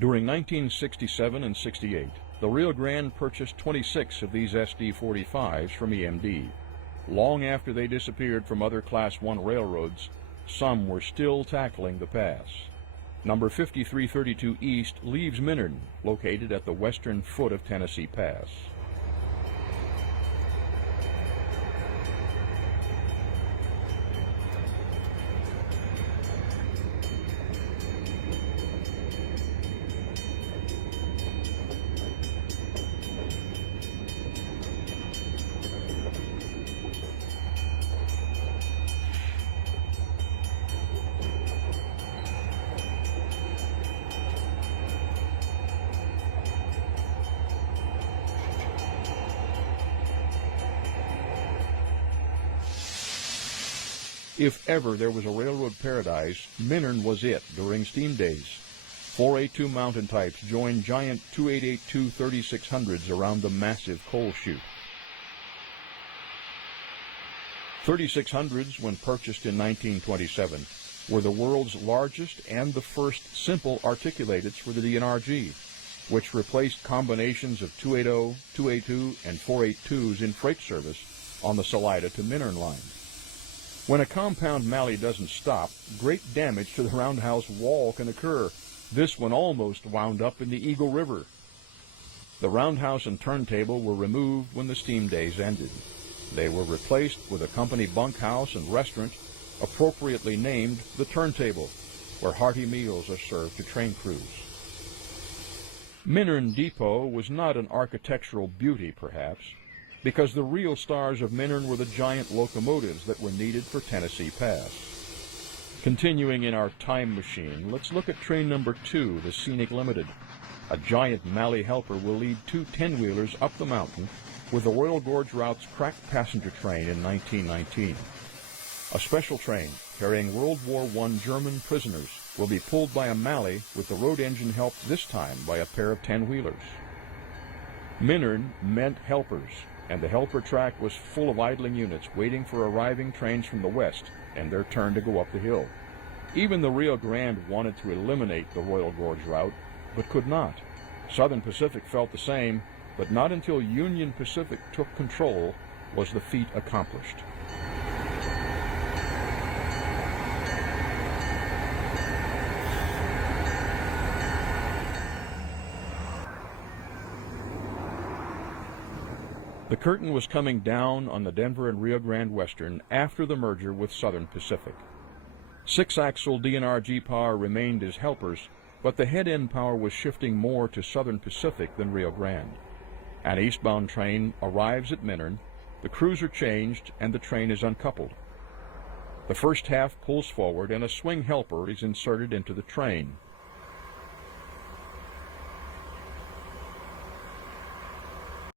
During 1967 and 68, the Rio Grande purchased 26 of these SD-45s from EMD. Long after they disappeared from other Class I railroads, some were still tackling the pass. Number 5332 East leaves Minard, located at the western foot of Tennessee Pass. If ever there was a railroad paradise, Minard was it during steam days. 482 mountain types joined giant 2882 3600s around the massive coal chute. 3600s, when purchased in 1927, were the world's largest and the first simple articulateds for the DNRG, which replaced combinations of 280, 282, and 482s in freight service on the Salida to Minard line. When a compound mallee doesn't stop, great damage to the roundhouse wall can occur. This one almost wound up in the Eagle River. The roundhouse and turntable were removed when the steam days ended. They were replaced with a company bunkhouse and restaurant, appropriately named the Turntable, where hearty meals are served to train crews. Minard Depot was not an architectural beauty, perhaps, because the real stars of Minard were the giant locomotives that were needed for Tennessee Pass. Continuing in our time machine, let's look at train number 2, the Scenic Limited. A giant mallee helper will lead two 10-wheelers up the mountain with the Royal Gorge Route's cracked passenger train in 1919. A special train carrying World War I German prisoners will be pulled by a mallee with the road engine helped this time by a pair of 10-wheelers. Minard meant helpers, and the helper track was full of idling units waiting for arriving trains from the west and their turn to go up the hill. Even the Rio Grande wanted to eliminate the Royal Gorge Route, but could not. Southern Pacific felt the same, but not until Union Pacific took control was the feat accomplished. The curtain was coming down on the Denver and Rio Grande Western after the merger with Southern Pacific. Six-axle DNRG power remained as helpers, but the head-end power was shifting more to Southern Pacific than Rio Grande. An eastbound train arrives at Minard, the crews are changed, and the train is uncoupled. The first half pulls forward, and a swing helper is inserted into the train.